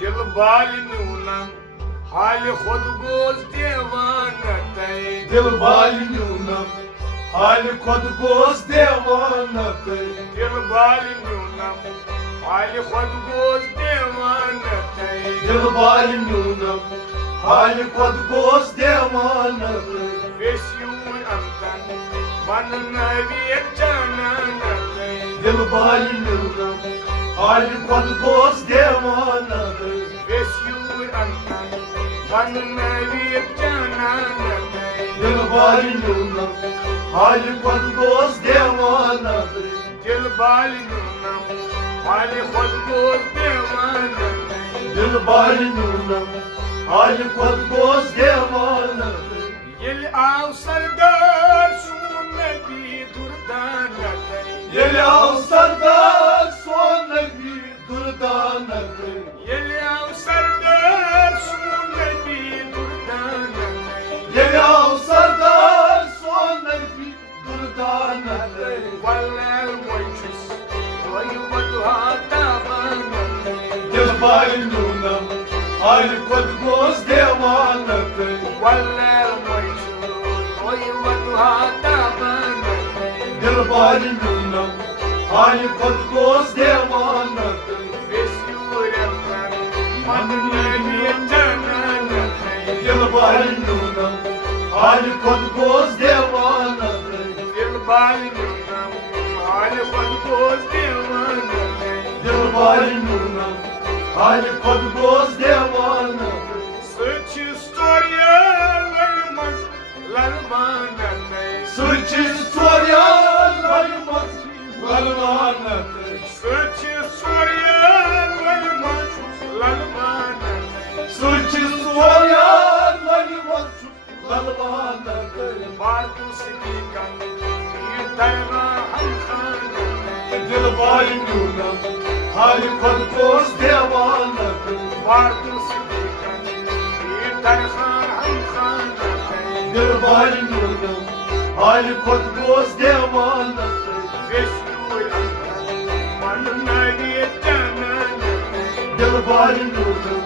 दिल बाल न्यूनम हाल खुद गोस देवाना तय दिल बाल न्यूनम हाल खुद गोस देवाना तय दिल बाल न्यूनम हाल खुद गोस देवाना तय दिल बाल न्यूनम हाल खुद गोस देवाना तय वेश्यूर अमतन मन नवी चनाना तय दिल बाल न्यूनम हाल खुद गोस देवाना तय वेश्यूर अमतन मन नवी चनाना तय दिल बाल न्यूनम हाल खुद गोस देवाना तय दिल बाल न्यूनम हाल खुद गोस देवाना तय दिल बाल न्यूनम हाल खुद गोस देवाना तय येल आव सरदार सुन नबी दुर्दाना तय येल आव सरदार सोन नबी दुर्दाना तय येल आव सरदार सुन नबी दुर्दाना तय येल आव सरदार सोन नबी दुर्दाना तय वल्लल मोइचुस रोय वदुहा ताबाना तय दिल बाल न्यूनम हाल खुद गोस देवाना तय वल्लल मोइचुस रोय वदुहा ताबाना तय दिल बाल न्यूनम हाल खुद गोस देवाना तय वेश्यूरम मन नवी चनाना तय दिल बाल न्यूनम हाल खुद गोस देवाना तय दिल बाल न्यूनम हाल खुद गोस देवाना तय दिल बाल न्यूनम हाल खुद गोस देवाना तय सच स्टोरिया ललमस ललमाना तय सुच सोरिया ललमस ललमाना तय सच स्टोरिया ललमस ललमाना तय सुच सोरिया ललमस ललमाना तय बातु सिद्दीकन ये दरगा हम खाना तय दिल बाल न्यूनम हाल खुद गोस देवाना तय बातु सिद्दीकन ये दरगा हम खाना तय दिल बाल न्यूनम हाल खुद गोस देवाना तय वेश्यूर अमतन मन नवी चनाना तय दिल बाल न्यूनम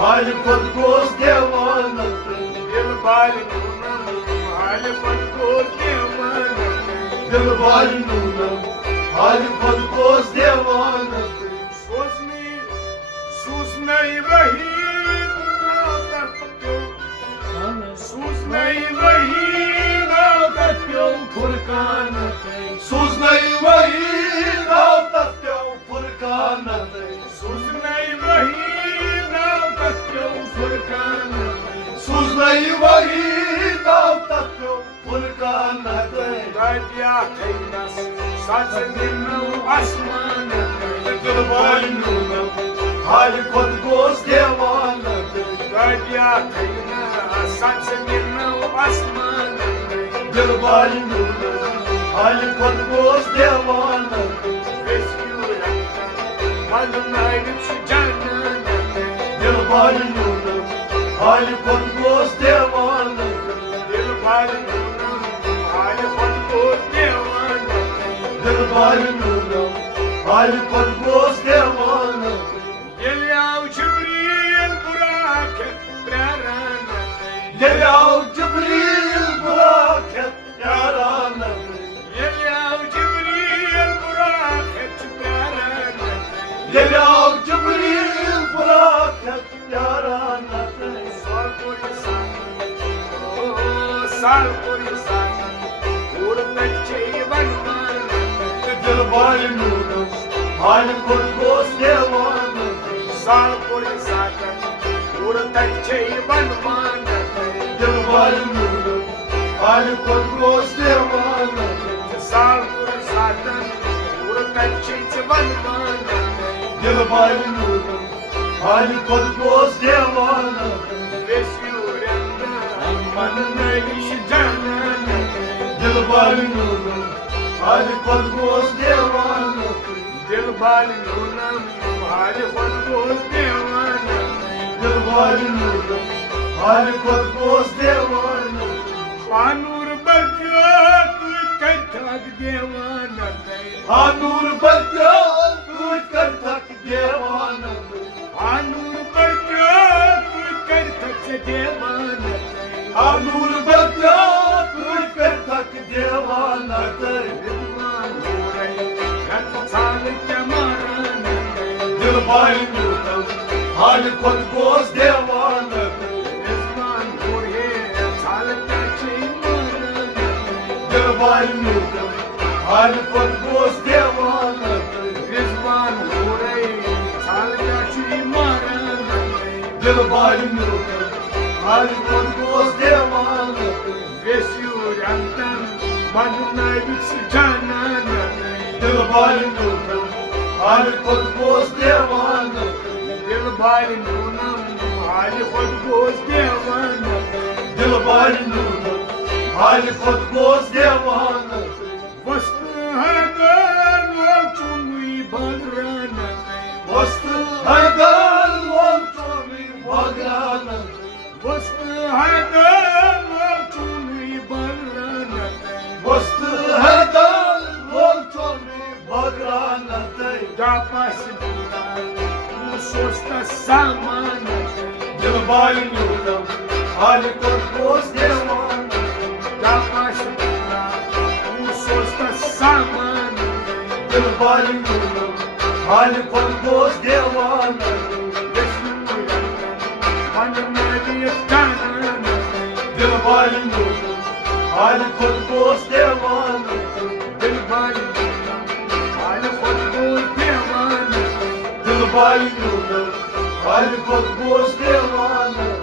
हाल खुद गोस देवाना तय दिल बाल न्यूनम हाल खुद गोस देवाना तय दिल बाल न्यूनम हाल खुद गोस देवाना तय सूसनई वही नातक्यो सूसनई वही नातक्यो फुरकान तय सूझनई वही नाव तत्यो फुरकाना तय सूसनई वही नातक्यो फुरकान तय सूझनई वही नाव तत्यो फुरकाना तय गदिया खैनस सजनिनो आसमान तय दिल बाल न्यूनम हाल खुद गोस देवाना तय गदिया खैनस सजनिनो आसमान तय दिल बाल न्यूनम हाल खुद गोस देवाना तय वेश्यूर अमतन मन नवी चनाना तय दिल बाल न्यूनम हाल खुद गोस देवाना तय दिल बाल न्यूनम हाल खुद गोस देवाना तय दिल बाल न्यूनम हाल खुद गोस देवाना तय येल आव जिब्रील बुराक प्राराना तय येल आव जिब्रील बुराक याराना तय येल आव जिब्रील बुराक प्राराना तय येल आव जिब्रील बुराक याराना तय सालपुरी साथन ओ सालपुरी साथन उड़ नचे बनमाना तय दिल बाल न्यूनम हाल खुद गोस देवाना तय सालपुरी साथन उड़ नचे बनमाना तय दिल बाल न्यूनम हाल खुद गोस देवाना तय सालपुरी साथन उड़ नचे बनमाना तय दिल बाल न्यूनम हाल खुद गोस देवाना तय वेश्यूर अमतन मन नवी चनाना तय दिल बाल न्यूनम हाल खुद गोस देवाना तय दिल बाल न्यूनम हाल खुद गोस देवाना तय दिल बाल न्यूनम हाल खुद गोस देवाना तय कानूर बरक्यो तू कथक देवाना तय हानूर बच्चा तू कर थक देवाना तय कानूर رضوان هوري رت ثالك مارن دل بالی نوتم حال خود گوز دیوانت رضوان هوري ثالك چی مارن دل بالی نوتم حال خود گوز دیوانت رضوان هوري ثالك چی مارن دل بالی نوتم حال خود گوز دیوانت Vesyurantan manunay bitsi canan دل بالی نوتم حال خود گوز دیوانت Dil bali nunam hali khud goz devan دل بالی نوتم حال خود گوز دیوانت Vast hadan wal chungi bagran وسط هردن والتومي وقرانت Vast hadan wal chungi bagran وسط هردن والتومي وقرانت Japas pura usosta saman دل بالی نوتم حال خود گوز دیوانت Japas pura usosta saman دل بالی نوتم حال خود گوز دیوانت دل بالی نوتم حال خود گوز دیوانت دل بالی نوتم حال خود گوز دیوانت